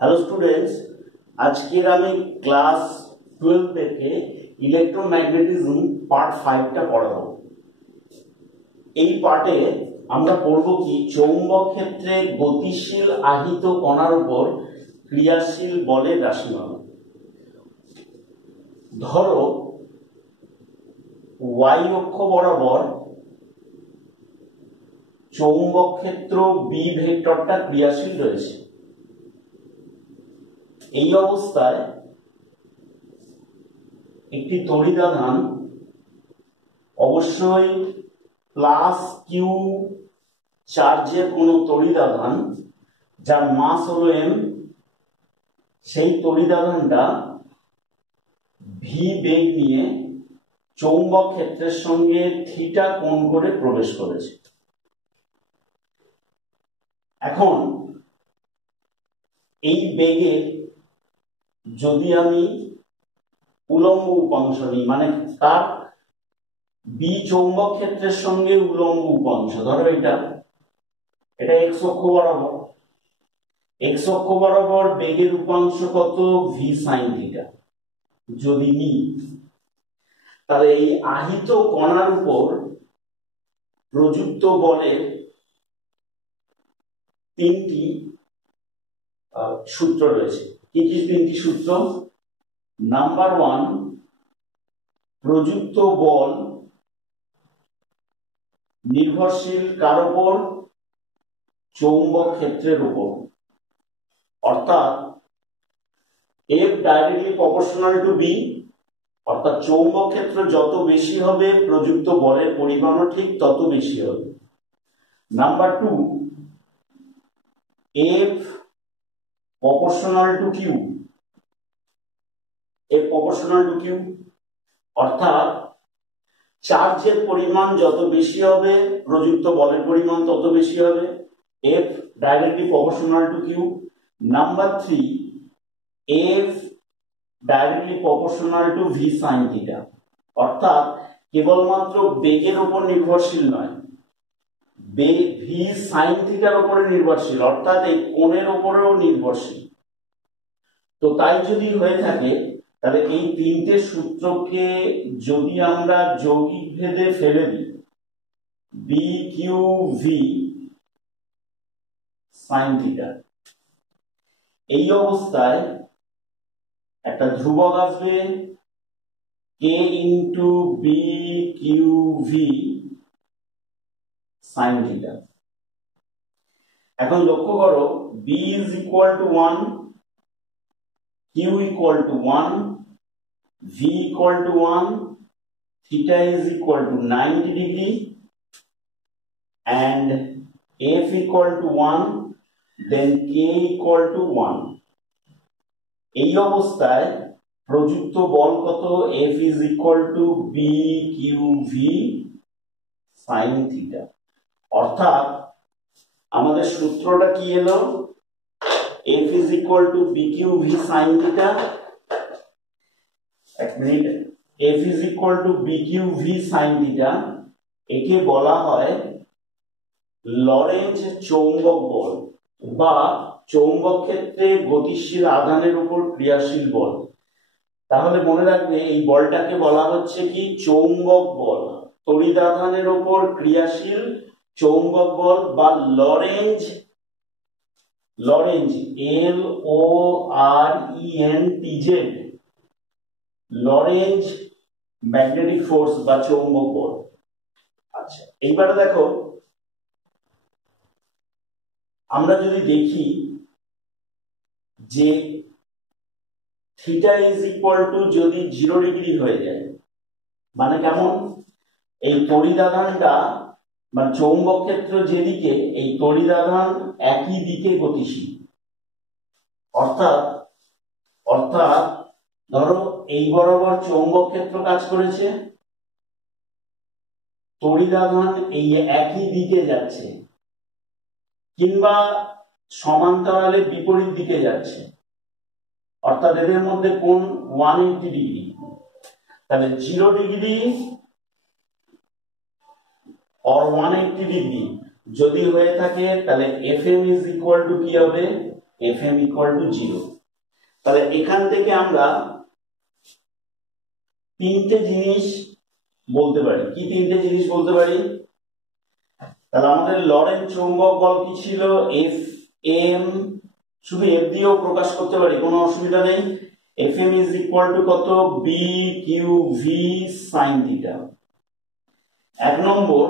Hello students, আজকের আমি class 12 থেকে ইলেকট্রোম্যাগনেটিজম পার্ট 5টা পড়াবো। এই পার্টে আমরা পড়ব কি চৌম্বক ক্ষেত্রে গতিশীল আহিত কণার উপর ক্রিয়াশীল বলের রাশিমালা। ধরো ওয়াই অক্ষ বরাবর চৌম্বক ক্ষেত্র বি ভেক্টরটা ক্রিয়াশীল রয়েছে। এই অবস্থায় একটি তড়িৎ আধান অবশ্যই প্লাস কিউ চার্জের কোন তড়িৎ আধান যার মাস হলো এম, সেই তড়িৎ আধানটা ভি বেগ নিয়ে চৌম্বক ক্ষেত্রের সঙ্গে থিটা কোণ করে প্রবেশ করেছে। এখন এই বেগের যদি আমি উলম্ব উপাংশ নিই, মানে তার বি চৌম্বক ক্ষেত্রের সঙ্গে উলম্ব উপাংশ, ধরো এটা এক্স অক্ষ বরাবর, এক্স অক্ষ বরাবর বেগের উপাংশ কত ভি সাইন থিটা যদি নিই, তাহলে এই আহিত কণার উপর প্রযুক্ত বলের তিনটি সূত্র রয়েছে। কি কি তিনটি সূত্র? নাম্বার 1, প্রযুক্ত বল নির্ভরশীল কার উপর? চৌম্বক ক্ষেত্রের উপর, অর্থাৎ F directly proportional to B, অর্থাৎ চৌম্বক ক্ষেত্র যত বেশি হবে প্রযুক্ত বলের পরিমাণও ঠিক তত বেশি হবে। Number 2, F proportional to Q, F proportional to Q, অর্থাৎ চার্জের পরিমাণ যত বেশি হবে প্রযুক্ত বলের পরিমাণ তত বেশি হবে। F directly proportional to Q। Number 3, F directly proportional to V sin theta, অর্থাৎ কেবলমাত্র বেগের উপর নির্ভরশীল নয়, V sin থিটার উপরে নির্ভরশীল, অর্থাৎ এই কোণের উপরেও নির্ভরশীল। তো তাই যদি হয়ে থাকে তাহলে এই তিনটে সূত্রকে যদি আমরা যৌগিক ভেদে ফেলে দিই, B Q V sine theta, এই অবস্থায় একটা ধ্রুবক আসবে কে into B Q V sine theta. এখন লক্ষ্য করো B is equal to 1, Q equal to 1, V equal to 1, theta is equal to 90 degree, and F equal to 1, then K equal to 1. এই অবস্থায় প্রযুক্ত বল কত? F is equal to B Q V sin theta, অর্থাৎ আমাদের সূত্রটা কি এলো? F is equal to BQV sin theta, এক minute, F is equal to BQV sin theta, একে বলা হয় লরেঞ্জ চৌম্বক বল বা চৌম্বক ক্ষেত্রে গতিশীল আধানের উপর ক্রিয়াশীল বল। তাহলে মনে রাখবে এই বলটাকে বলা হচ্ছে কি চৌম্বক বল, তড়িৎ আধানের উপর ক্রিয়াশীল চৌম্বক বল বা Lorenz LORENTZ, Lorenz magnetic force বা চৌম্বক বল। আচ্ছা, এইবারে দেখো আমরা যদি দেখি যে থিটা ইজ ইকুয়াল টু যদি 0 ডিগ্রি হয়ে যায়, মানে কেমন? এই তড়িৎ আধানটা মানে চৌম্বক ক্ষেত্র যেদিকে, এই তড়িৎ আধান একই দিকে গতিশীল, অর্থাৎ ধরো এই বরাবর চৌম্বক ক্ষেত্র কাজ করেছে, তড়িৎ আধান এই একই দিকে যাচ্ছে কিংবা সমান্তরালে বিপরীত দিকে যাচ্ছে, অর্থাৎ এদের মধ্যে কোণ 180 ডিগ্রি। তাহলে 0 ডিগ্রি or 180 ডিগ্রি যদি হয়ে থাকে তাহলে Fm is equal to কি হবে? Fm equal to 0। তাহলে এখান থেকে আমরা তিনটে জিনিস বলতে পারি। কি তিনটে জিনিস বলতে পারি? তাহলে আমাদের লরেন্ট চৌম্বক বল কি ছিল? Fm, শুধু F দিয়েও প্রকাশ করতে পারি, কোনো অসুবিধা নেই। Fm ইজ ইকুয়াল টু কত? B Q V sin থিটা। এক নম্বর,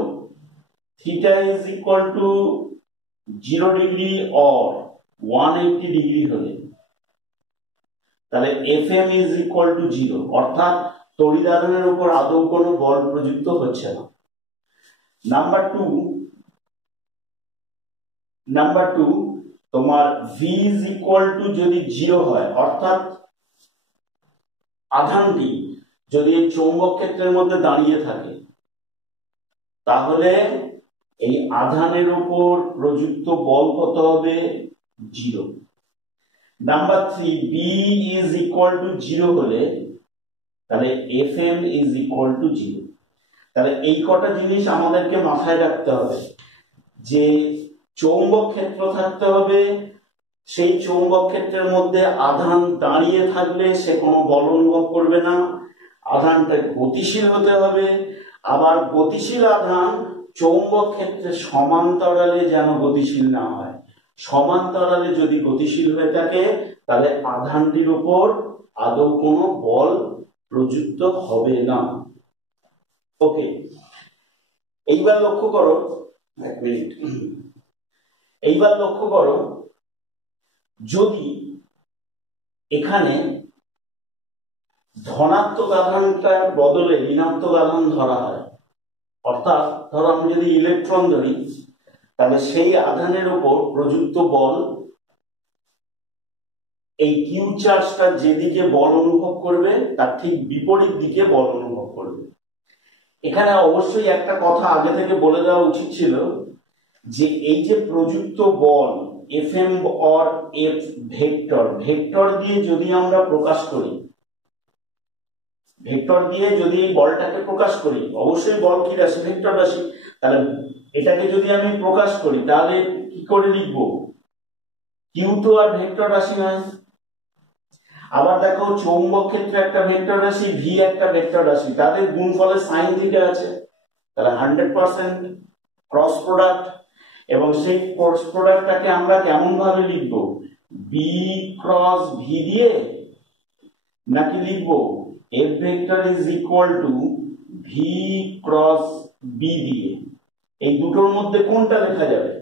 theta is equal to 0 degree or 180 degree হলে তাহলে Fm ইজ ইকুয়াল টু 0, অর্থাৎ তড়িৎ আধানের উপর আদৌ কোনো বল প্রযুক্ত হচ্ছে না। নাম্বার টু, তোমার V ইজ ইকুয়াল টু যদি 0 হয়, অর্থাৎ আধানটি যদি এই চৌম্বক ক্ষেত্রের মধ্যে দাঁড়িয়ে থাকে, তাহলে এই আধানের উপর প্রযুক্ত বল কত হবে? 0। Number 3, B is equal to 0 হলে তাহলে Fm ইজ ইকুয়াল টু 0। তাহলে এই কটা জিনিস আমাদেরকে মাথায় রাখতে হবে, যে চৌম্বক ক্ষেত্র থাকতে হবে, সেই চৌম্বক ক্ষেত্রের মধ্যে আধান দাঁড়িয়ে থাকলে সে কোনো বল অনুভব করবে না, আধানটা গতিশীল হতে হবে, আবার গতিশীল আধান চৌম্বক ক্ষেত্রে সমান্তরালে যেন গতিশীল না হয়। সমান্তরালে যদি গতিশীল হয়ে থাকে তাহলে আধানটির উপর আদৌ কোনো বল প্রযুক্ত হবে না। ওকে, এইবার লক্ষ্য করো, এক মিনিট, এইবার লক্ষ্য করো, যদি এখানে ধনাত্মক আধানটার বদলে ঋণাত্মক আধান ধরা হয়, অর্থাৎ ধরো আমি যদি ইলেকট্রন ধরি, তাহলে সেই আধানের উপর প্রযুক্ত বল এই কিউ চার্জটা যেদিকে বল অনুভব করবে তার ঠিক বিপরীত দিকে বল অনুভব করবে। এখানে অবশ্যই একটা কথা আগে থেকে বলে দেওয়া উচিত ছিল, যে এই যে প্রযুক্ত বল Fm or F vector, vector দিয়ে যদি আমরা প্রকাশ করি, ভেক্টর দিয়ে যদি এই বলটাকে প্রকাশ করি, অবশ্যই বল কি রাশি? ভেক্টর রাশি। তাহলে এটাকে যদি আমি প্রকাশ করি তাহলে কি করে লিখবো? কিউ তো আর ভেক্টর রাশি নয়। আবার দেখো, চৌম্বক ক্ষেত্রে একটা ভেক্টর রাশি, ভি একটা ভেক্টর রাশি, তাদের গুণফলে সাইন থিটা আছে, তাহলে 100% ক্রস প্রোডাক্ট। এবং সেই ক্রস প্রোডাক্টটাকে আমরা কেমন ভাবে লিখবো? বি ক্রস ভি দিয়ে, নাকি লিখবো F vector is equal to V cross B দিয়ে? এই দুটোর মধ্যে কোনটা লেখা যাবে?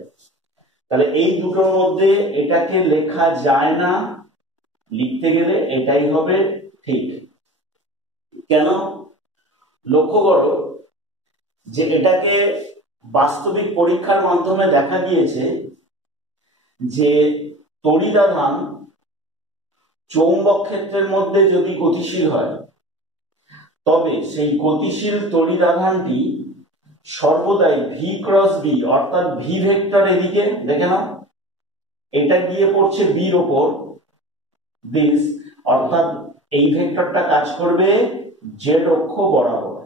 তাহলে এই দুটোর মধ্যে এটাকে লেখা যায় না, লিখতে গেলে এটাই হবে ঠিক। কেন? লক্ষ্য করো যে এটাকে বাস্তবিক পরীক্ষার মাধ্যমে দেখা গিয়েছে যে তড়িৎ আধান চৌম্বক ক্ষেত্রের মধ্যে যদি গতিশীল হয়, তবে সেই গতিশীল তড়িৎ আধানটি সর্বদাই ভি ক্রস বি, অর্থাৎ ভি ভেক্টর এদিকে দেখে নাও, এটা গিয়ে পড়ছে বির ওপর দিস, অর্থাৎ এই ভেক্টরটা কাজ করবে জেড অক্ষ বরাবর।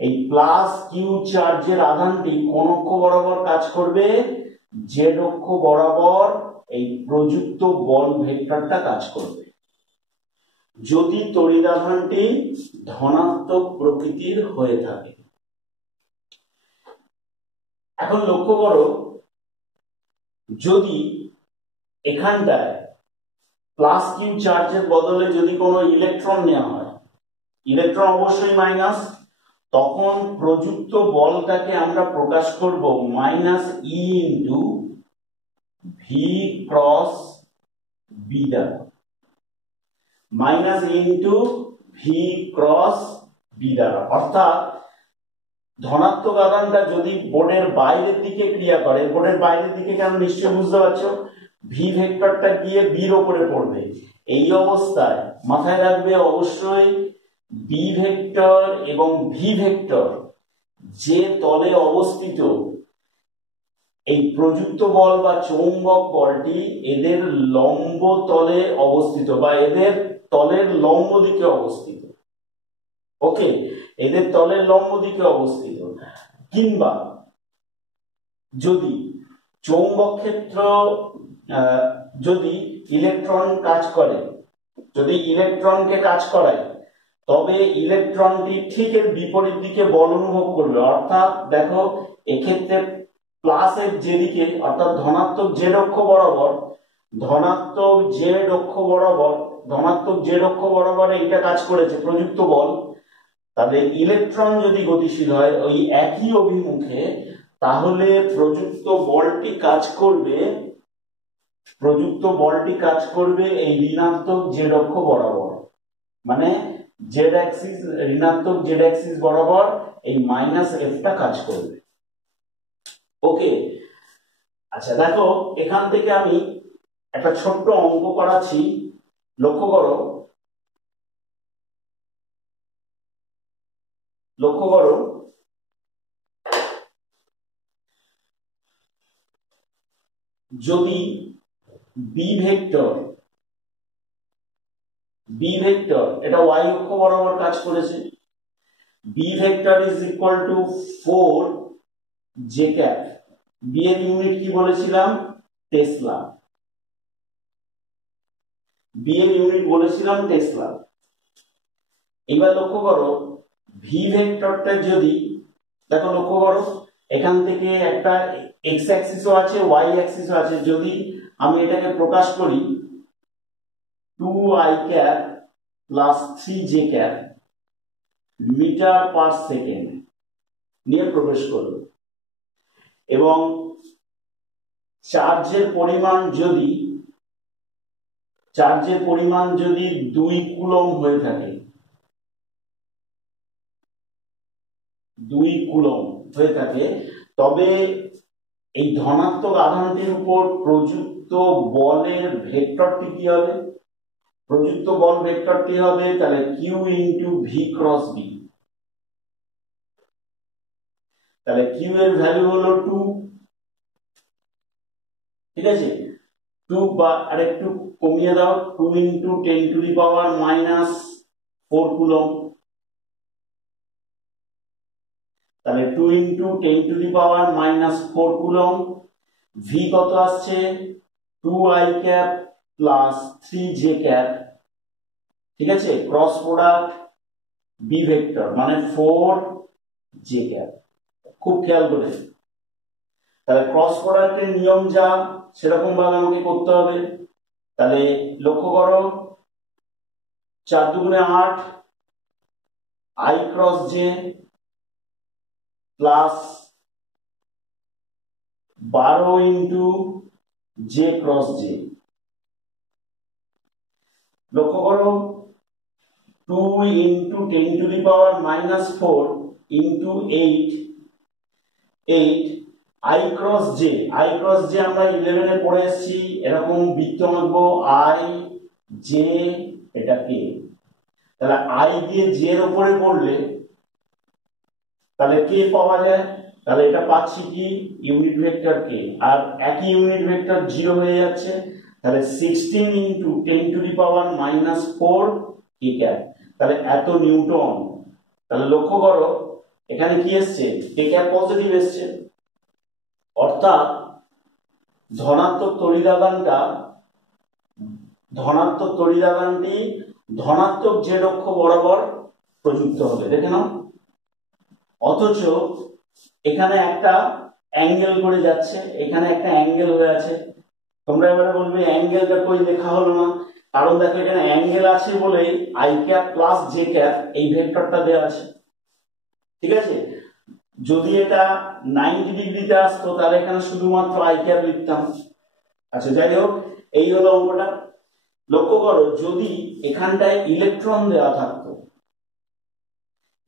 এই প্লাস কিউ চার্জের আধানটি কোন অক্ষ বরাবর কাজ করবে? জেড অক্ষ বরাবর এই প্রযুক্ত বল ভেক্টরটা কাজ করবে, যদি তড়িৎ আধানটি ধনাত্মক প্রকৃতির হয়ে থাকে। এখন লক্ষ্য করো, যদি এখানটায় প্লাস কিউ চার্জের বদলে যদি কোনো ইলেকট্রন নেওয়া হয়, ইলেকট্রন অবশ্যই মাইনাস, তখন প্রযুক্ত বলটাকে আমরা প্রকাশ করব minus E into V cross B দ্বারা, minus into V cross B দ্বারা। অর্থাৎ ধনাত্মক আধানটা যদি বোর্ডের বাইরের দিকে ক্রিয়া করে, বোর্ডের বাইরের দিকে কেন নিশ্চয়ই বুঝতে পারছো, ভি ভেক্টরটা গিয়ে বির ওপরে পড়বে। এই অবস্থায় মাথায় রাখবে অবশ্যই বি ভেক্টর এবং ভি ভেক্টর যে তলে অবস্থিত, এই প্রযুক্ত বল বা চৌম্বক বলটি এদের লম্ব তলে অবস্থিত, বা এদের তলের লম্ব দিকে অবস্থিত। ওকে, এদের তলের লম্ব দিকে অবস্থিত। কিংবা যদি চৌম্বক ক্ষেত্র যদি ইলেকট্রন কাজ করে, যদি ইলেকট্রনকে কাজ করায়, তবে ইলেকট্রনটি ঠিক এর বিপরীত দিকে বল অনুভব করবে। অর্থাৎ দেখো এক্ষেত্রে প্লাসের যেদিকে অর্থাৎ ধনাত্মক জেড অক্ষ বরাবর, ধনাত্মক জেড অক্ষ বরাবর, ধনাত্মক জেড অক্ষ বরাবর এইটা কাজ করেছে প্রযুক্ত বল। তাহলে ইলেকট্রন যদি গতিশীল হয় ওই একই অভিমুখে, তাহলে প্রযুক্ত বলটি কাজ করবে, প্রযুক্ত বলটি কাজ করবে এই ঋণাত্মক জেড অক্ষ বরাবর, মানে জেড অ্যাক্সিস, ঋণাত্মক জেড অ্যাক্সিস বরাবর এই মাইনাস এফটা কাজ করবে। ওকে, আচ্ছা দেখো এখান থেকে আমি একটা ছোট্ট অঙ্ক করাচ্ছি, লক্ষ্য করো, লক্ষ্য করো। যদি বি ভেক্টর, বি ভেক্টর এটা ওয়াই অক্ষ বরাবর কাজ করেছে, B vector is equal to 4 J cap, B এর ইউনিট কি বলেছিলাম? টেসলা, বি এর ইউনিট বলেছিলাম টেসলা। এবার লক্ষ্য করো ভি ভেক্টরটা যদি, দেখো লক্ষ্য করো এখান থেকে একটা এক্স অ্যাক্সিসও আছে ওয়াই অ্যাক্সিসও আছে, যদি আমি এটাকে প্রকাশ করি 2i cap plus 3j cap metre per second নিয়ে প্রবেশ করবে, এবং চার্জের পরিমাণ যদি, চার্জের পরিমাণ যদি 2 কুলম্ব হয়ে থাকে, 2 কুলম্ব হয়ে থাকে, তবে এই ধনাত্মক আধানটির উপর প্রযুক্ত বলের ভেক্টরটি কি হবে? প্রযুক্ত বল ভেক্টরটি হবে তাহলে Q into V cross B. তাহলে কিউ এর ভ্যালু হলো 2, ঠিক আছে, 2 বা আরেকটু কমিয়ে দাও, 2 into 10 to the power minus 4 coulomb. তাহলে 2 into 10 to the power minus 4 coulomb. V কত আসছে? 2i cap plus 3j cap, ঠিক আছে, ক্রস প্রোডাক্ট বি ভেক্টর মানে 4j ক্যাপ। খুব খেয়াল করে, তাহলে ক্রস প্রোডাক্টের নিয়ম যা সেরকম ভাবে আমাকে করতে হবে। তাহলে লক্ষ্য করো 4 দুগুণে 8 i cross j plus 12 into j cross j। লক্ষ্য করো 2 into 10 to the power minus 4 into 8 i cross j, i cross j আমরা 11 এ পড়ে এসেছি, এরকম বৃত্ত আঁকবো i j এটা k। তাহলে i দিয়ে j এর উপরে পড়লে তাহলে k পাওয়া যায়, তাহলে এটা পাচ্ছি কি ইউনিট ভেক্টর k, আর একই ইউনিট ভেক্টর 0 হয়ে যাচ্ছে, তাহলে 16 into 10 to the power minus 4 k cap, তাহলে এত নিউটন। তাহলে লক্ষ্য করো এখানে কি এসছে? k ক্যাপ পজিটিভ এসছে, অর্থাৎ ধনাত্মক তড়িদাদানটা, ধনাত্মক তড়িদাদানটি ধনাত্মক জেড অক্ষ বরাবর প্রযুক্ত হবে, দেখে নাও। অথচ এখানে একটা অ্যাঙ্গেল করে যাচ্ছে, এখানে একটা অ্যাঙ্গেল হয়ে আছে। তোমরা এবারে বলবে অ্যাঙ্গেলটা কই লেখা হলো না? কারণ দেখো এখানে অ্যাঙ্গেল আছে বলেই i cap plus j cap এই ভেক্টরটা দেওয়া আছে, ঠিক আছে। যদি এটা 90 ডিগ্রিতে আসতো তাহলে এখানে শুধুমাত্র i ক্যাপ লিখতাম। আচ্ছা যাই হোক, এই হলো অঙ্কটা। লক্ষ্য করো যদি এখানটায় ইলেকট্রন দেওয়া থাকতো,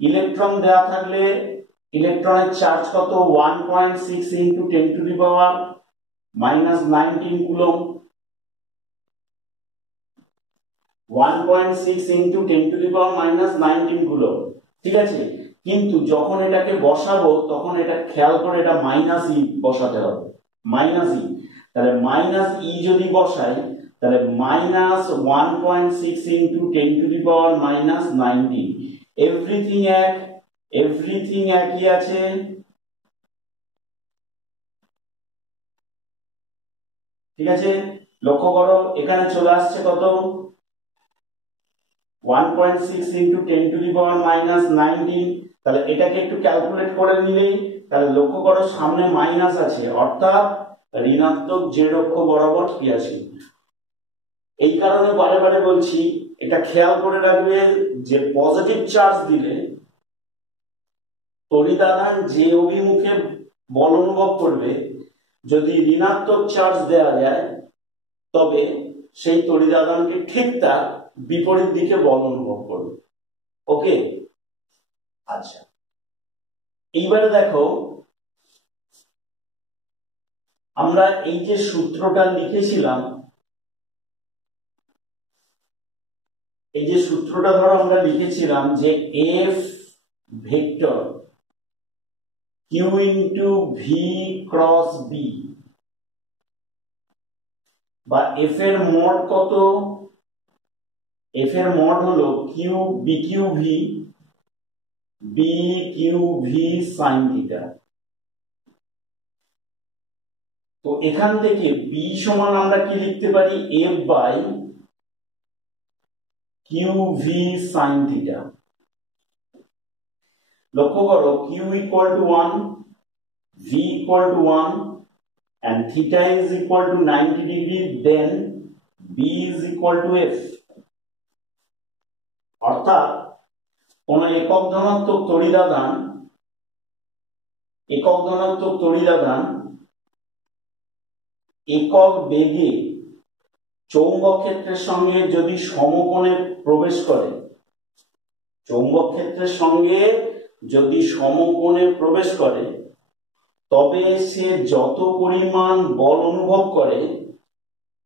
ইলেকট্রন দেওয়া থাকলে ইলেকট্রনের চার্জ কত? 1.6 into 10 to the power minus 19 coulomb, 1.6 into 10 to the power minus 19 coulomb, ঠিক আছে। কিন্তু যখন এটাকে বসাবো তখন এটা খেয়াল করে এটা মাইনাস ই বসাতে হবে, মাইনাস ই। তাহলে মাইনাস ই যদি বসাই তাহলে minus 1.6 into 10 to the power minus 19, everything এক, এভরিথিং একই আছে, ঠিক আছে, লক্ষ্য করো এখানে চলে আসছে কত 1.6 ইন্টু 10⁻⁻19। তাহলে এটাকে একটু ক্যালকুলেট করে নিলেই, তাহলে লক্ষ্য করো সামনে মাইনাস আছে, অর্থাৎ ঋণাত্মক জেড অক্ষ বরাবর ক্রিয়াশীল। এই কারণে বারে বারে বলছি, এটা খেয়াল করে রাখবে যে পজিটিভ চার্জ দিলে তড়িৎ আধান যে অভিমুখে বল অনুভব করবে, যদি ঋণাত্মক চার্জ দেওয়া যায় তবে সেই তড়িৎ আধানকে ঠিক তার বিপরীত দিকে বল অনুভব করবে। ওকে, আচ্ছা এইবারে দেখো আমরা এই যে সূত্রটা লিখেছিলাম, এই যে সূত্রটা ধরো আমরা লিখেছিলাম যে F vector Q into V cross B, বা এফ এর মড কত, এফ এর মড হলো Q B Q V, B Q V sine theta. তো এখান থেকে বি সমান আমরা কি লিখতে পারি, F by Q V sine theta. লক্ষ্য করো Q equal to 1, V equal to 1 and theta is equal to 90 degree, then b is equal to f। অর্থাৎ কোন একক ধনাত্মক তড়িৎ আধান একক বেগে চৌম্বক ক্ষেত্রের সঙ্গে যদি সমকোণে প্রবেশ করে, চৌম্বক ক্ষেত্রের সঙ্গে যদি সমকোণে প্রবেশ করে, তবে সে যত পরিমাণ বল অনুভব করে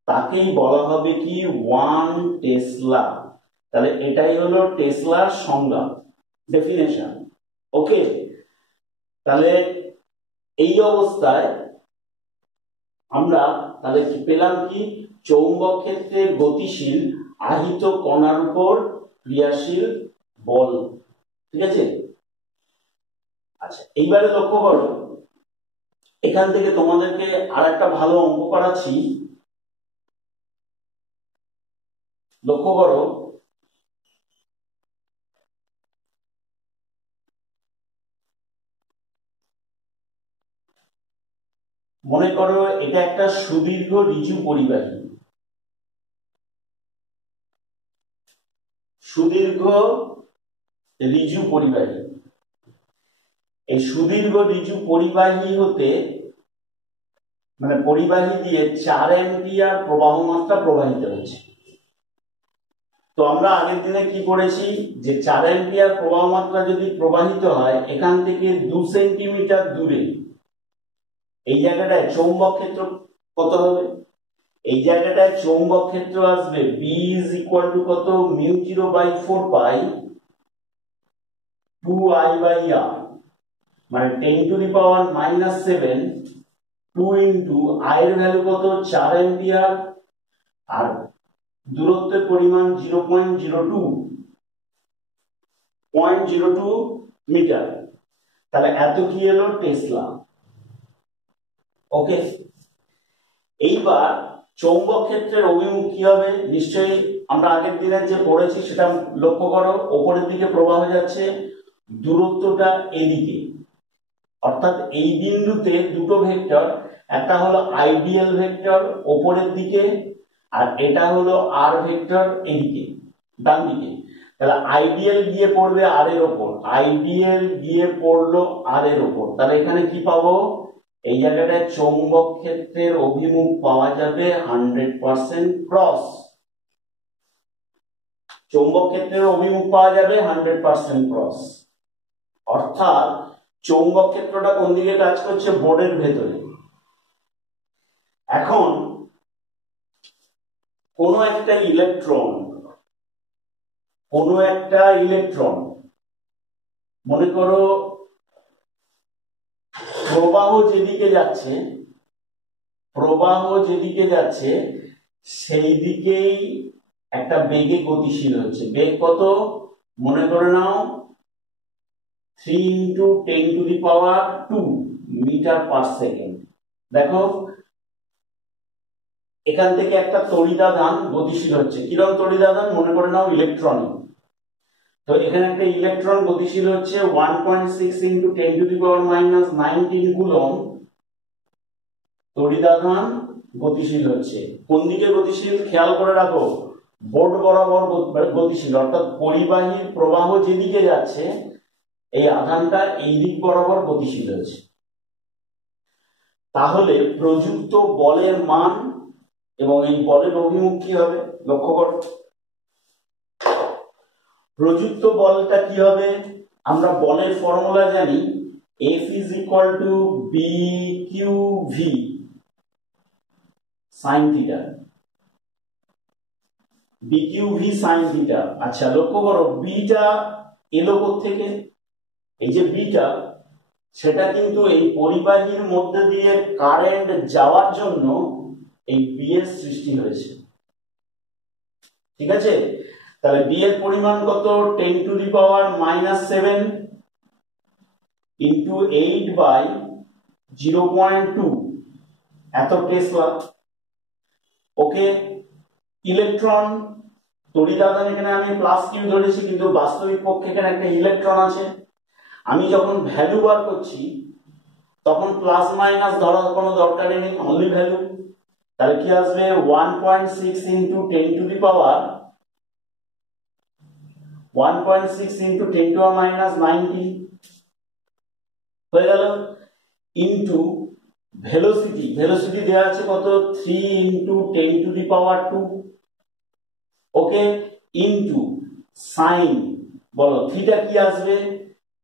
তাকেই বলা হবে কি 1 টেসলা। তাহলে এটাই হলো টেসলার সংজ্ঞা, ডেফিনেশন। ওকে, তাহলে এই অবস্থায় আমরা তাহলে কি পেলাম, কি চৌম্বক ক্ষেত্রে গতিশীল আহিত কণার উপর ক্রিয়াশীল বল। ঠিক আছে, আচ্ছা এইবারে লক্ষ্য করো এখান থেকে তোমাদেরকে আর একটা ভালো অঙ্ক করাচ্ছি। লক্ষ্য করো মনে করো এটা একটা সুদীর্ঘ ঋজু পরিবাহী, সুদীর্ঘ ঋজু পরিবাহী। এই সুদীর্ঘ ঋজু পরিবাহী হতে মানে পরিবাহী দিয়ে 4 অ্যাম্পিয়ার প্রবাহ মাত্রা প্রবাহিত হচ্ছে। তো আমরা আগের দিনে কি করেছি, যে 4 অ্যাম্পিয়ার প্রবাহ মাত্রা যদি প্রবাহিত হয় এখান থেকে 2 সেন্টিমিটার দূরে এই জায়গাটায় চৌম্বক ক্ষেত্র কত হবে, এই জায়গাটায় চৌম্বক ক্ষেত্র আসবে B is equal to কত, μ0/4 পাই 2I/r, মানে 10⁻⁻7 2 ইন্টু I এর ভ্যালু কত 4 অ্যাম্পিয়ার, আর দূরত্বের পরিমাণ 0.02 মিটার। তাহলে এত কি এলো টেসলা। ওকে, এইবার চৌম্বক ক্ষেত্রের অভিমুখ কি হবে, নিশ্চয়ই আমরা আগের দিনে যে পড়েছি সেটা লক্ষ্য করো, উপরের দিকে প্রবাহ যাচ্ছে, দূরত্বটা এদিকে, অর্থাৎ এই বিন্দুতে দুটো ভেক্টর, একটা হলো আইডিয়াল ভেক্টর উপরের দিকে, আর এটা হলো আর ভেক্টর এদিকে ডান দিকে। তাহলে আইডিয়াল গিয়ে পড়বে আর এর উপর, আইডিয়াল গিয়ে পড়লো আর এর উপর। তাহলে এখানে কি পাবো, এই জায়গাটায় চৌম্বক ক্ষেত্রের অভিমুখ পাওয়া যাবে 100% ক্রস, চৌম্বক ক্ষেত্রের অভিমুখ পাওয়া যাবে 100% ক্রস। অর্থাৎ চৌম্বক ক্ষেত্রটা কোন দিকে কাজ করছে, বোর্ডের ভেতরে। এখন কোন একটা ইলেকট্রন মনে করো প্রবাহ যেদিকে যাচ্ছে সেই দিকেই একটা বেগে গতিশীল হচ্ছে। বেগ কত মনে করে নাও 3 × 10⁻² মিটার পার সেকেন্ড। দেখো এখান থেকে একটা তড়িদাধান গতিশীল হচ্ছে। কিরকম তড়িদাধান? মনে করে নাও ইলেকট্রনিক। তো এখানে একটা ইলেকট্রন গতিশীল হচ্ছে 1.6 ইন্টু 10⁻⁻19 কুলম্ব তড়িদাধান গতিশীল হচ্ছে। কোন দিকে গতিশীল? খেয়াল করে রাখো, বোর্ড বরাবর গতিশীল, অর্থাৎ পরিবাহীর প্রবাহ যেদিকে যাচ্ছে এই আধানটা এই দিক বরাবর গতিশীল হচ্ছে। তাহলে প্রযুক্ত বলের মান এবং এই বলের অভিমুখ কি হবে লক্ষ্য করো। প্রযুক্ত বলটা কি হবে? আমরা বলের ফর্মুলা জানি, F is equal to BQV sin theta, BQV sin theta। আচ্ছা লক্ষ্য করো, বিটা এলো থেকে, এই যে বিটা, সেটা কিন্তু এই পরিবাহীর মধ্যে দিয়ে কারেন্ট যাওয়ার জন্য এই বি এর সৃষ্টি হয়েছে। ঠিক আছে, তাহলে বি এর পরিমাণ কত? 10⁻⁻7 ইন্টু 8/0.2 এত টেসলা। ওকে, ইলেকট্রন তড়িদাধান এখানে আমি প্লাস কিউ ধরেছি, কিন্তু বাস্তবিক পক্ষে এখানে একটা ইলেকট্রন আছে। আমি যখন ভ্যালু বার করছি তখন প্লাস মাইনাস ধরার কোনো দরকারই নেই, অনলি ভ্যালু। তাহলে কি আসবে? 1.6 ইন্টু 10⁻19 হয়ে গেল, ইন্টু ভেলোসিটি, ভেলোসিটি দেওয়া আছে কত? 3 ইন্টু 10⁻²। ওকে, ইন্টু সাইন, বলো থিটা কি আসবে?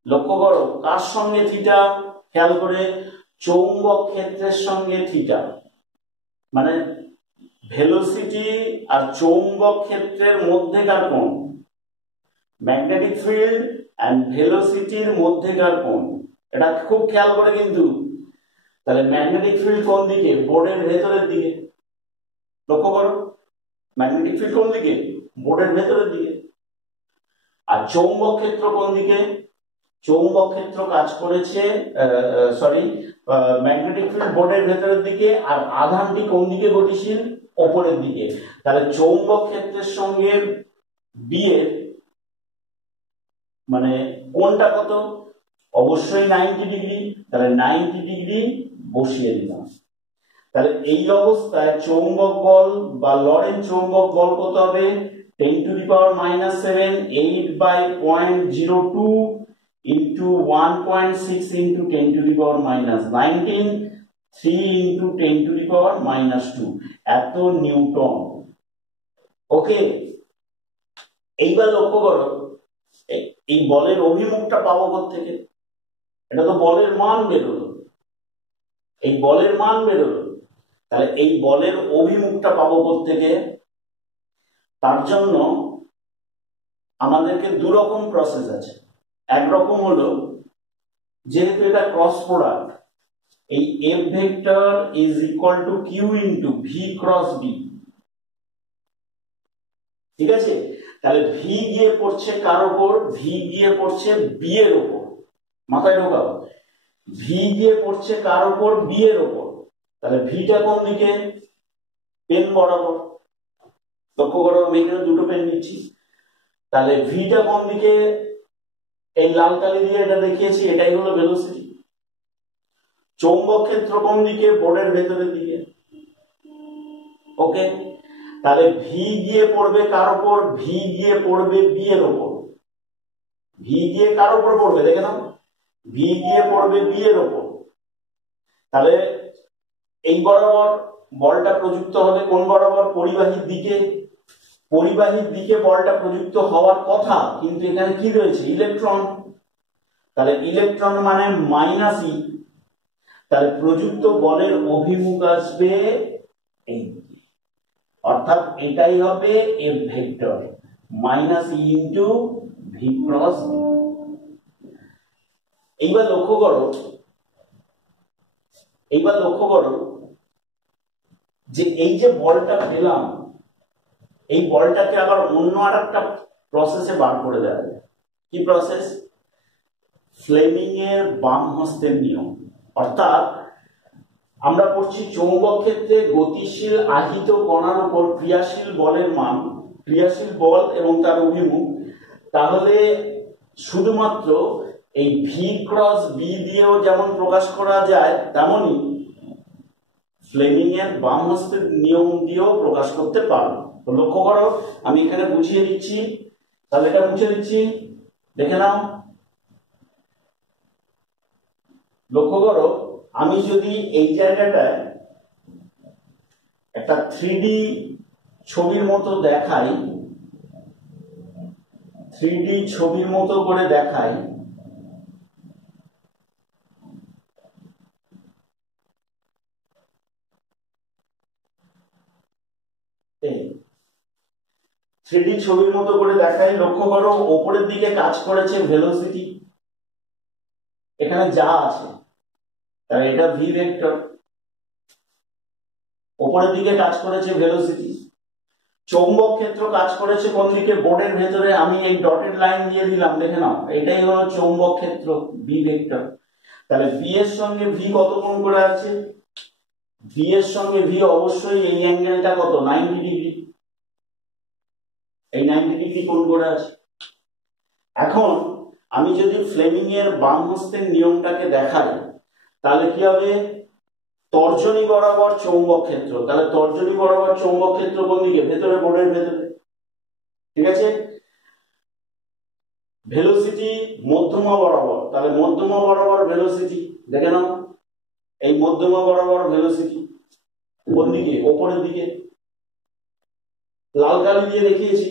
লক্ষ্য করো, কার সঙ্গে থিটা? খেয়াল করে, চৌম্বক ক্ষেত্রের সঙ্গে থিটা, মানে ভেলোসিটি আর চৌম্বক ক্ষেত্রের মধ্যেকার কোণ, ম্যাগনেটিক ফিল্ড এন্ড ভেলোসিটির মধ্যেকার কোণ, এটা খুব খেয়াল করে কিন্তু। তাহলে ম্যাগনেটিক ফিল্ড কোন দিকে? বোর্ডের ভেতরের দিকে। লক্ষ্য করো, ম্যাগনেটিক ফিল্ড কোন দিকে? বোর্ডের ভেতরের দিকে। আর চৌম্বক ক্ষেত্র কোন দিকে? চৌম্বক ক্ষেত্র কাজ করেছে, ম্যাগনেটিক ফিল্ড বোর্ডের ভেতরের দিকে, আর আধানটি কোন দিকে গতিশীল? উপরের দিকে। তাহলে চৌম্বক ক্ষেত্রের সঙ্গে বি এর মানে কোণটা কত? অবশ্যই 90 ডিগ্রি। তাহলে 90 ডিগ্রি বসিয়ে দিলাম। তাহলে এই অবস্থায় চৌম্বক বল বা লরেন্জ চৌম্বক বল কত হবে? 10⁻⁻7 8/0.02 into 1.6 into 10⁻⁻19 3 into 10⁻⁻2 এত নিউটন। ওকে, এইবার লক্ষ্য করো, এই বলের অভিমুখটা পাবো থেকে? এটা তো বলের মান বেরোলো, এই বলের মান বেরোলো। তাহলে এই বলের অভিমুখটা পাবো থেকে? তার জন্য আমাদেরকে দু রকম প্রসেস আছে। একরকম হলো, যেহেতু এটা ক্রস প্রোডাক্ট, এই F vector is equal to Q into V cross B. ঠিক আছে, তাহলে ভি গিয়ে পড়ছে কার উপর? ভি গিয়ে পড়ছে বি এর উপর। মাথায় ঢোকাও, ভি গিয়ে পড়ছে কার উপর? বি এর উপর। তাহলে ভিটা কোন দিকে? পেন বরাবর। লক্ষ্য করো, আমি এখানে দুটো পেন নিচ্ছি। তাহলে ভিটা কোন দিকে? এই লাল কালি দিয়ে এটা দেখিয়েছি, এটাই হলো ভেলোসিটি। চৌম্বক ক্ষেত্র কোন দিকে? বোর্ডের ভেতরের দিকে। ওকে, তাহলে ভি গিয়ে পড়বে কার উপর? ভি গিয়ে পড়বে বি এর উপর। ভি গিয়ে কার উপর পড়বে? দেখে নাও, ভি গিয়ে পড়বে বি এর উপর। তাহলে এই বরাবর বলটা প্রযুক্ত হবে কোন বরাবর? পরিবাহীর দিকে। পরিবাহীর দিকে বলটা প্রযুক্ত হওয়ার কথা, কিন্তু এখানে কি রয়েছে? ইলেকট্রন। তাহলে ইলেকট্রন মানে মাইনাস ই। তাহলে প্রযুক্ত বলের অভিমুখ আসবে এই, অর্থাৎ এটাই হবে F vector minus E into V cross B. এইবার লক্ষ্য করো, যে এই যে বলটা পেলাম, এই বলটাকে আবার অন্য আর একটা প্রসেসে বার করে দেওয়া যায়। কি প্রসেস? ফ্লেমিং এর বাম হস্তের নিয়ম। অর্থাৎ আমরা পড়ছি চৌম্বক ক্ষেত্রে গতিশীল আহিত কণার উপর ক্রিয়াশীল বলের মান, ক্রিয়াশীল বল এবং তার অভিমুখ। তাহলে শুধুমাত্র এই ভি ক্রস বি দিয়েও যেমন প্রকাশ করা যায়, তেমনি ফ্লেমিং এর বাম হস্তের নিয়ম দিয়েও প্রকাশ করতে পারবো। লক্ষ্য করো, আমি এখানে বুঝিয়ে দিচ্ছি, তাহলে এটা মুছে দিচ্ছি, দেখে নাও। লক্ষ্য করো, আমি যদি এই জায়গাটায় একটা 3D ছবির মতো দেখাই, 3D ছবির মতো করে দেখাই, থ্রিডি ছবির মতো করে দেখাই। লক্ষ্য করো, ওপরের দিকে কাজ করেছে ভেলোসিটি, এখানে যা আছে, তাহলে এটা ভি ভেক্টর। ওপরের দিকে কাজ করেছে ভেলোসিটি। চৌম্বক ক্ষেত্র কাজ করেছে কোন দিকে? বোর্ডের ভেতরে আমি এই ডটেড লাইন দিয়ে দিলাম, দেখে নাও, এটাই হলো চৌম্বক ক্ষেত্র বি ভেক্টর। তাহলে বি এর সঙ্গে ভি কত কোণ করে আছে? বি এর সঙ্গে ভি অবশ্যই এই অ্যাঙ্গেলটা কত? 90 ডিগ্রি। এই 90 ডিগ্রি কোণ করে আছে। এখন আমি যদি ফ্লেমিং এর বাম হস্তের নিয়মটাকে দেখাই, তাহলে কি হবে? তর্জনী বরাবর চৌম্বক ক্ষেত্র, তাহলে তর্জনী বরাবর চৌম্বক ক্ষেত্র কোন দিকে? ভেতরে, বোর্ডের ভেতরে, ঠিক আছে। ভেলোসিটি মধ্যমা বরাবর, তাহলে মধ্যমা বরাবর ভেলোসিটি, দেখে নাও, এই মধ্যমা বরাবর ভেলোসিটি কোন দিকে? ওপরের দিকে, লাল কালি দিয়ে দেখিয়েছি।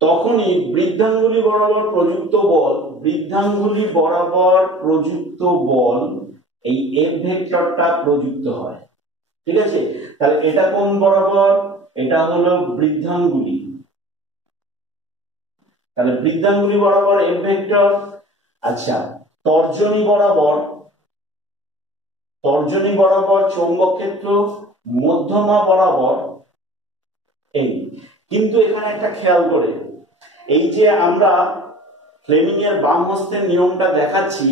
তখনই বৃদ্ধাঙ্গুলি বরাবর প্রযুক্ত বল, বৃদ্ধাঙ্গুলি বরাবর প্রযুক্ত বল এই এফ ভেক্টরটা প্রযুক্ত হয়, ঠিক আছে। তাহলে এটা কোন বরাবর? এটা হলো বৃদ্ধাঙ্গুলি, তাহলে বৃদ্ধাঙ্গুলি বরাবর এফ ভেক্টর। আচ্ছা, তর্জনী বরাবর, তর্জনী বরাবর চৌম্বক ক্ষেত্র, মধ্যমা বরাবর এই। কিন্তু এখানে একটা খেয়াল করে, এই যে আমরা ফ্লেমিং এর বাম হস্তের নিয়মটা দেখাচ্ছি,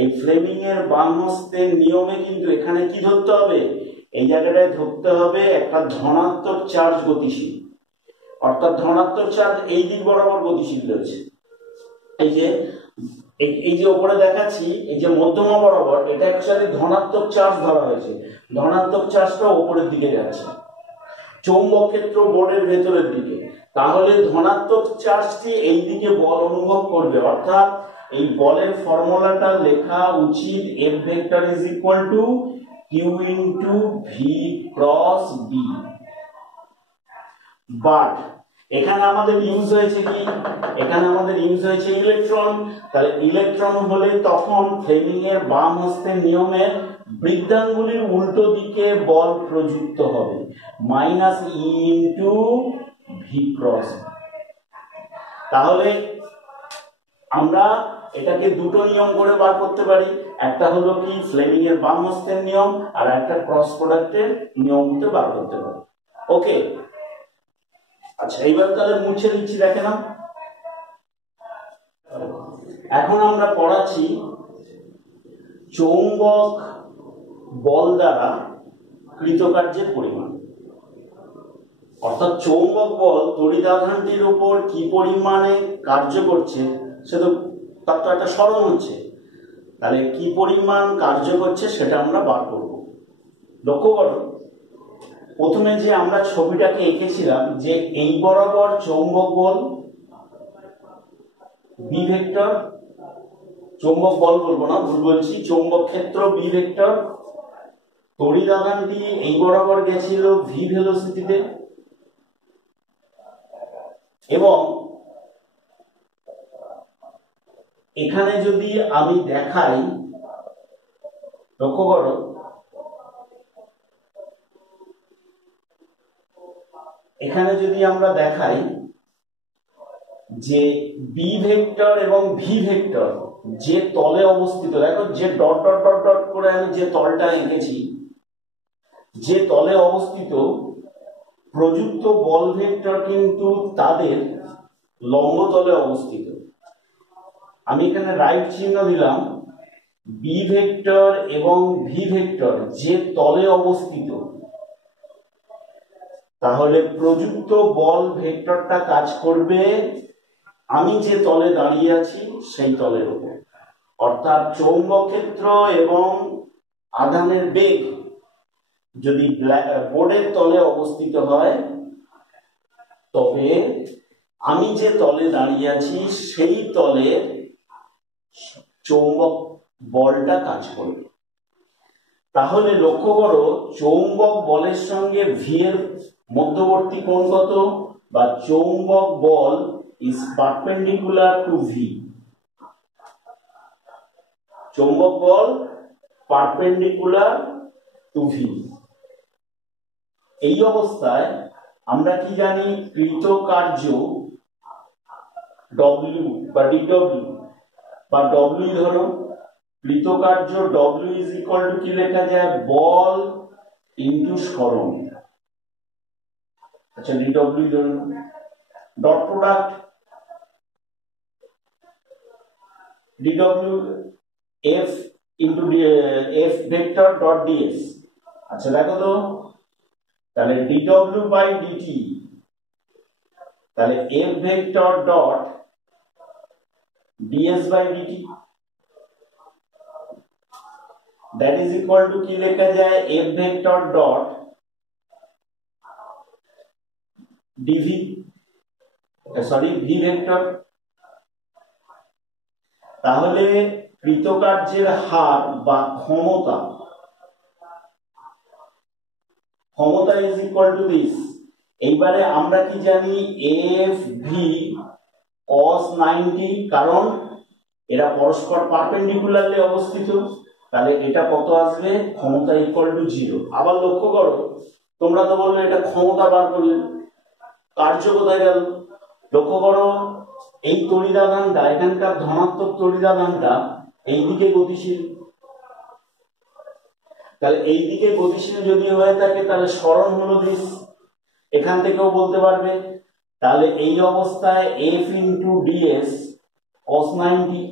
এই ফ্লেমিং এর বাম হস্তের নিয়মে কিন্তু এখানে কি ধরতে হবে? এই জায়গাটায় ধরতে হবে একটা ধনাত্মক চার্জ গতিশীল, অর্থাৎ ধনাত্মক চার্জ এই দিক বরাবর গতিশীল রয়েছে। এই যে উপরে দেখাচ্ছি, এই যে মধ্যমা বরাবর, এটা অ্যাকচুয়ালি ধনাত্মক চার্জ ধরা হয়েছে, ধনাত্মক চার্জটা উপরের দিকে যাচ্ছে, চৌম্বক ক্ষেত্র বোর্ডের ভেতরের দিকে। তাহলে ধনাত্মক চার্জটি এই দিকে বল অনুভব করবে, অর্থাৎ এই বলের ফর্মুলাটা লেখা উচিত F vector is equal to Q into V cross B. But এখানে আমাদের ইউজ হয়েছে কি? এখানে আমাদের ইউজ হয়েছে ইলেকট্রন। তাহলে ইলেকট্রন হলে তখন ফ্লেমিং এর বাম হস্তের নিয়মের বৃদ্ধাঙ্গুলির উল্টো দিকে বল প্রযুক্ত হবে, minus E into V cross. তাহলে আমরা এটাকে দুটো নিয়ম করে বার করতে পারি, একটা হলো কি ফ্লেমিং এর বাম হস্তের নিয়ম, আর একটা ক্রস প্রোডাক্টের নিয়ম হতে বার করতে পারি। ওকে, আচ্ছা, এইবার তাহলে মুছে দিচ্ছি, দেখে নাও। এখন আমরা পড়াচ্ছি চৌম্বক বল দ্বারা কৃতকার্যের পরিমাণ, অর্থাৎ চৌম্বক বল তড়িদাধানটির উপর কি পরিমাণে কার্য করছে, সে তো তার তো একটা সরণ হচ্ছে, তাহলে কি পরিমাণ কার্য করছে সেটা আমরা বার করব। লক্ষ্য করো, প্রথমে যে আমরা ছবিটাকে এঁকেছিলাম, যে এই বরাবর চৌম্বক বল বি ভেক্টর, চৌম্বক বল বলবো না, ভুল বলছি, চৌম্বক ক্ষেত্র বি ভেক্টর, তড়িদাধানটি এই বরাবর গেছিল ভি ভেলোসিটিতে, এবং এখানে যদি আমি দেখাই, লক্ষ্য করো, এখানে যদি আমরা দেখাই যে বি ভেক্টর এবং ভি ভেক্টর যে তলে অবস্থিত, দেখো যে ডট ডট ডট ডট করে আমি যে তলটা এঁকেছি, যে তলে অবস্থিত, প্রযুক্ত বল ভেক্টর কিন্তু তাদের লম্ব তলে অবস্থিত। আমি এখানে রাইট চিহ্ন দিলাম, বি ভেক্টর এবং ভি ভেক্টর যে তলে অবস্থিত, তাহলে প্রযুক্ত বল ভেক্টরটা কাজ করবে আমি যে তলে দাঁড়িয়ে আছি সেই তলের উপর। অর্থাৎ চৌম্বক ক্ষেত্র এবং আধানের বেগ যদি বোর্ডের তলে অবস্থিত হয়, তবে আমি যে তলে দাঁড়িয়ে আছি সেই তলে চৌম্বক বলটা কাজ করবে। তাহলে লক্ষ্য করো, চৌম্বক বলের সঙ্গে ভি এর মধ্যবর্তী কোণ কত, বা চৌম্বক বল ইজ পারপেন্ডিকুলার টু ভি। চৌম্বক বল পারপেন্ডিকুলার টু ভি। এই অবস্থায় আমরা কি জানি, কৃতকার্য ডব্লিউ বা ডিডব্লিউ বা ডব্লিউ ধরো, কৃতকার্য ডব্লিউ ইজ ইকুয়াল টু কি লেখা যায়, বল ইনটু সরণ। আচ্ছা ডিডব্লিউ ধরুন, dot product DW F into F vector dot DS. আচ্ছা দেখো তো, তাহলে ডিডব্লিউ বাই ডিটি, তাহলে F vector dot DS by DT, that is equal to কি লেখা যায়, f vector dot dv, sorry v vector. তাহলে কৃতকার্যের হার বা ক্ষমতা ইজ ইকুয়াল টু দিস। এইবারে আমরা কি জানি, এফ ভি cos 90, কারণ এরা পরস্পর পারপেন্ডিকুলারলি অবস্থিত, তাহলে এটা কত আসবে, ক্ষমতা ইকুয়াল টু 0। আবার লক্ষ্য করো, তোমরা তো বললে এটা ক্ষমতা বার করলে, কার্য কোথায় গেল? লক্ষ্য করো, এই তড়িদাধানটা, এখানকার ধনাত্মক তড়িদাধানটা এইদিকে গতিশীল, তাহলে এইদিকে গতিশীল যদি হয়ে থাকে তাহলে সরণ হলো দিস, এখান থেকেও বলতে পারবে। তাহলে এই অবস্থায় এফ ইন্টু ডিএস cos 90,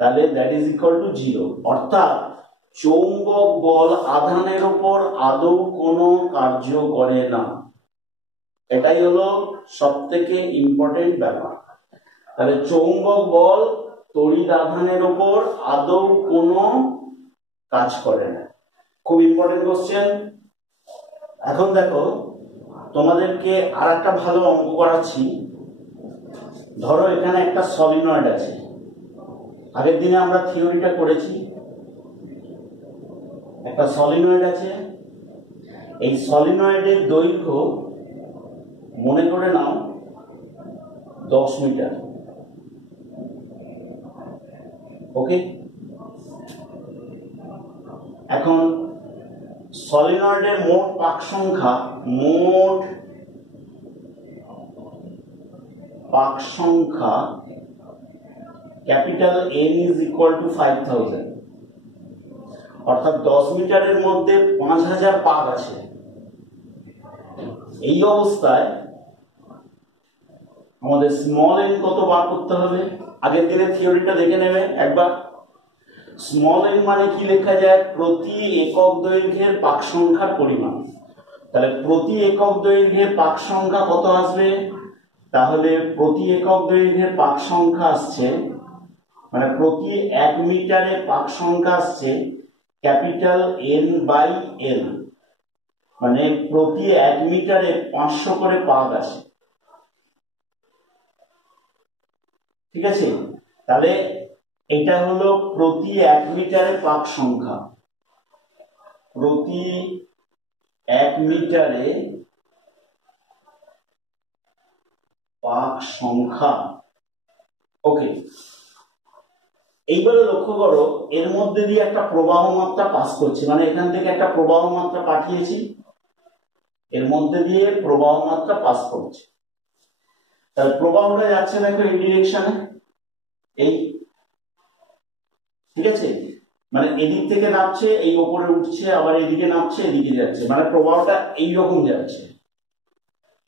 তাহলে দ্যাট ইজ ইকুয়াল টু 0। অর্থাৎ চৌম্বক বল আধানের উপর আদৌ কোনো কার্য করে না। এটাই হলো সব থেকে ইম্পর্টেন্ট ব্যাপার। তাহলে চৌম্বক বল তড়িৎ আধানের উপর আদৌ কোনো কাজ করে না। খুব ইম্পর্টেন্ট কোশ্চেন। এখন দেখো, তোমাদেরকে আর একটা ভালো অঙ্ক করাচ্ছি। ধরো এখানে একটা সলিনয়েড আছে, আগের দিনে আমরা থিওরিটা করেছি। একটা সলিনয়েড আছে, এই সলিনয়েডের দৈর্ঘ্য মনে করে নাও 10 মিটার। ওকে, এখন সলিনয়েডের মোট পাক সংখ্যা, capital N is equal two 5000, অর্থাৎ 10 মিটারের মধ্যে 5000 পাক আছে। এই অবস্থায় আমাদের স্মল n কত বার করতে হবে? আগের দিনের থিওরিটা দেখে নেবে একবার। স্মল n মানে কি লেখা যায়, প্রতি একক দৈর্ঘ্যের পাক সংখ্যার পরিমাণ। তাহলে প্রতি একক দৈর্ঘ্যের পাক সংখ্যা কত আসবে? তাহলে প্রতি একক দৈর্ঘ্যের পাক সংখ্যা আসছে, মানে প্রতি 1 মিটারে পাক সংখ্যা আসছে ক্যাপিটাল N বাই L, মানে প্রতি 1 মিটারে 500 করে পাক আসে। ঠিক আছে, তাহলে এটা হলো প্রতি 1 মিটারে পাক সংখ্যা, প্রতি 1 মিটারে পাক সংখ্যা। ওকে, এইবারে লক্ষ্য করো, এর মধ্যে দিয়ে একটা প্রবাহ মাত্রা পাস করছে, মানে এখান থেকে একটা প্রবাহ মাত্রা পাঠিয়েছি, এর মধ্যে দিয়ে প্রবাহ মাত্রা পাস করছে। তাহলে প্রবাহটা যাচ্ছে দেখো এই ডিরেকশনে, এই, ঠিক আছে, মানে এদিক থেকে নামছে, এই উপরে উঠছে, আবার এদিকে নামছে, এদিকে যাচ্ছে, মানে প্রবাহটা এইরকম যাচ্ছে।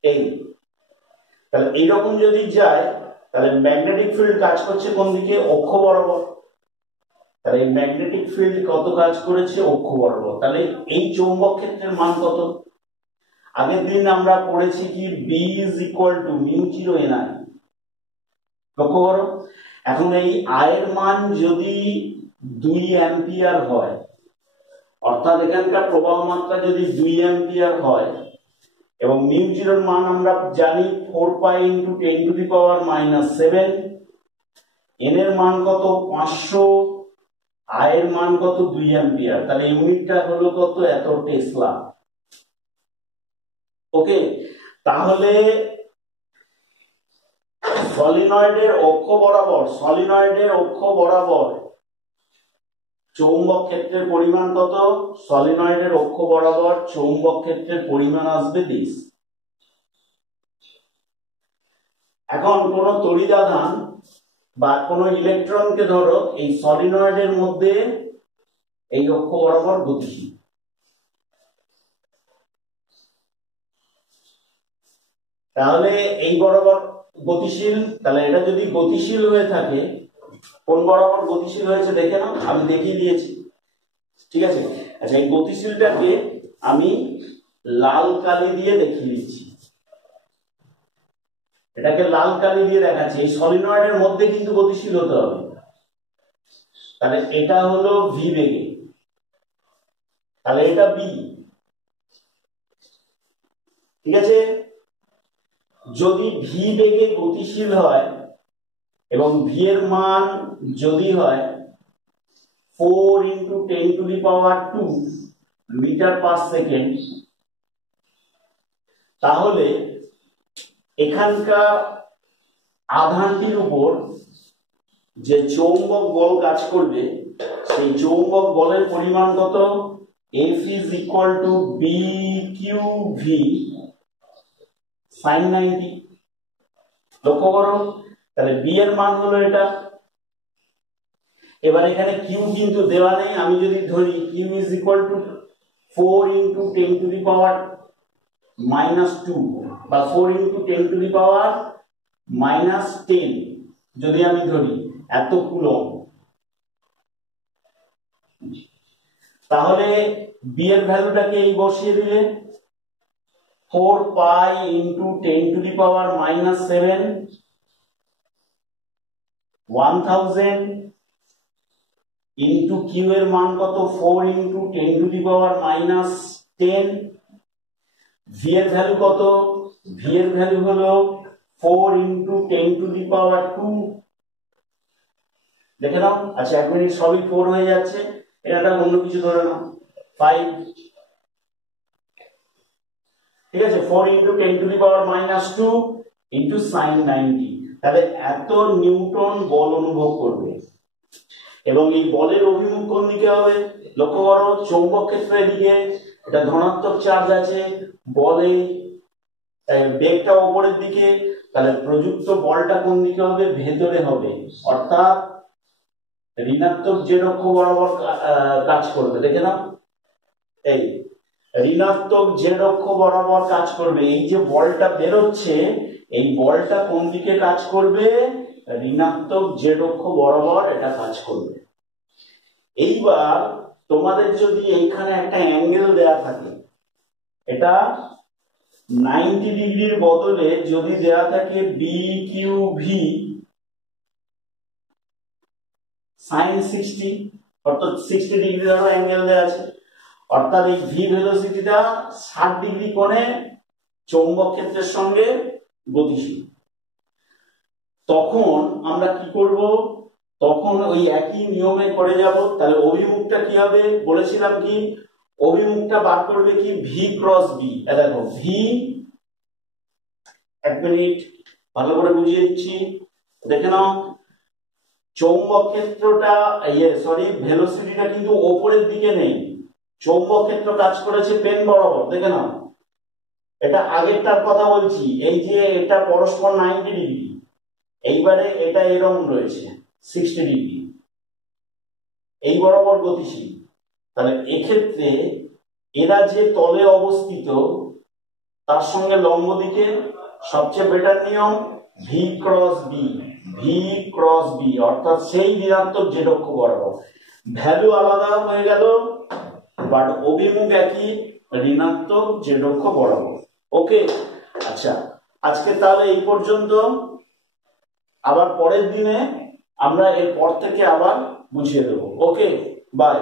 এই, তাহলে এইরকম যদি যায়, তাহলে ম্যাগনেটিক ফিল্ড কাজ করছে কোন দিকে? অক্ষ বরাবর। তাহলে ম্যাগনেটিক ফিল্ড কত কাজ করেছে অক্ষ বরাবর। তাহলে এই চৌম্বক ক্ষেত্রের মান কত? আগের দিন আমরা পড়েছি কি B is equal two mu 0 NI। লক্ষ্য করো, এখন এই I এর মান যদি 2 অ্যাম্পিয়ার হয়, অর্থাৎ এখানকার প্রবাহ মাত্রা যদি 2 অ্যাম্পিয়ার হয় এবং মিউ 0 এর মান আমরা জানি 4 পাই into 10 to the power -7, n এর মান কত 500, I এর মান কত 2 অ্যাম্পিয়ার, তাহলে ইউনিটটা হলো কত এত টেসলা। ওকে, তাহলে সলিনয়েডের অক্ষ বরাবর চৌম্বক ক্ষেত্রের পরিমাণ কত? সলিনয়েডের অক্ষ বরাবর চৌম্বক ক্ষেত্রের পরিমাণ আসবে দিস। এখন কোন তড়িদাধান বা কোন ইলেকট্রনকে ধরো এই সলিনয়েডের মধ্যে এই অক্ষ বরাবর গতিশীল, তাহলে এই বরাবর গতিশীল, তাহলে এটা যদি গতিশীল হয়ে থাকে, কোন বরাবর গতিশীল হয়েছে দেখে নাও, আমি দেখিয়ে দিয়েছি, ঠিক আছে। আচ্ছা, এই গতিশীলটাকে আমি লাল কালি দিয়ে দেখিয়ে দিচ্ছি, এটাকে লাল কালি দিয়ে দেখাচ্ছি। এই সলিনয়েডের মধ্যে কিন্তু গতিশীল হতে হবে, তাহলে এটা হলো ভি বেগে, তাহলে এটা বি, ঠিক আছে। যদি ভি বেগে গতিশীল হয় এবং ভি এর মান যদি হয় 4 into 10 to the power 2 metre per second, তাহলে এখানকার আধানটির উপর যে চৌম্বক বল কাজ করবে সেই চৌম্বক বলের পরিমাণ কত? F is equal to BQV sin 90। লক্ষ্য করো, তাহলে বি এর মান হলো এটা। এবার এখানে কিউ কিন্তু দেওয়া নেই, আমি যদি ধরি Q is equal to 4 into 10 to the power -2 বা 4 ইন্টু 10 টু দি পাওয়ার -10 যদি আমি ধরি এত কুলম্ব, তাহলে বি এর ভ্যালুটাকে এই বসিয়ে দিলে 4 pi into 10 to the power -7 1000 into Q এর মান কত 4 into 10 to the power -10, V এর ভ্যালু কত? ভি এর ভ্যালু হলো 4 ইন্টু 10 টু দি পাওয়ার 2, দেখে নাও। আচ্ছা, 1 মিনিট, সবই 4 হয়ে যাচ্ছে, এটা অন্য কিছু ধরে নাও 5, ঠিক আছে। 4 into 10 to the power -2 into sin 90, তাহলে এত নিউটন বল অনুভব করবে। এবং এই বলের অভিমুখ কোন দিকে হবে? লক্ষ্য করো, চৌম্বক ক্ষেত্রের দিকে, এটা ধনাত্মক চার্জ আছে, বলে বেগটা উপরের দিকে, তাহলে প্রযুক্ত বলটা কোন দিকে হবে? ভেতরে হবে, অর্থাৎ ঋণাত্মক জেড অক্ষ বরাবর কাজ করবে, দেখে নাও, এই ঋণাত্মক জেড অক্ষ বরাবর কাজ করবে। এই যে বলটা বেরোচ্ছে, এই বলটা কোন দিকে কাজ করবে? ঋণাত্মক জেড অক্ষ বরাবর এটা কাজ করবে। এইবার তোমাদের যদি এইখানে একটা অ্যাঙ্গেল দেয়া থাকে, এটা 90 ডিগ্রির বদলে যদি দেয়া থাকে BQV sin 60, অর্থাৎ 60 ডিগ্রি ধরো অ্যাঙ্গেল দেয়া আছে, অর্থাৎ এই ভি ভেলোসিটিটা 60 ডিগ্রি কোণে চৌম্বক ক্ষেত্রের সঙ্গে গতিশীল, তখন আমরা কি করব? তখন ওই একই নিয়মে করে যাব। তাহলে অভিমুখটা কি হবে? বলেছিলাম কি অভিমুখটা বার করবে কি ভি ক্রস বি। দেখো ভি, 1 মিনিট ভালো করে বুঝিয়ে দিচ্ছি, দেখে নাও। চৌম্বক ক্ষেত্রটা ভেলোসিটিটা কিন্তু উপরের দিকে নেই, চৌম্বক ক্ষেত্র কাজ করেছে পেন বরাবর, দেখে নাও। এটা আগেরটার কথা বলছি, এই যে এটা পরস্পর 90 ডিগ্রি, এইবারে এটা এরকম রয়েছে 60 ডিগ্রি, এই বরাবর গতিশীল। তাহলে এক্ষেত্রে এরা যে তলে অবস্থিত তার সঙ্গে লম্ব দিকে সবচেয়ে বেটার নিয়ম V cross B, V cross B, অর্থাৎ সেই ঋণাত্মক জেড অক্ষ বরাবর। ভ্যালু আলাদা হয়ে গেল বাট অভিমুখ একই, ঋণাত্মক জেড অক্ষ বরাবর। ওকে, আচ্ছা আজকে তাহলে এই পর্যন্ত। আবার পরের দিনে আমরা এর পর থেকে আবার বুঝিয়ে দেবো। ওকে, বাই।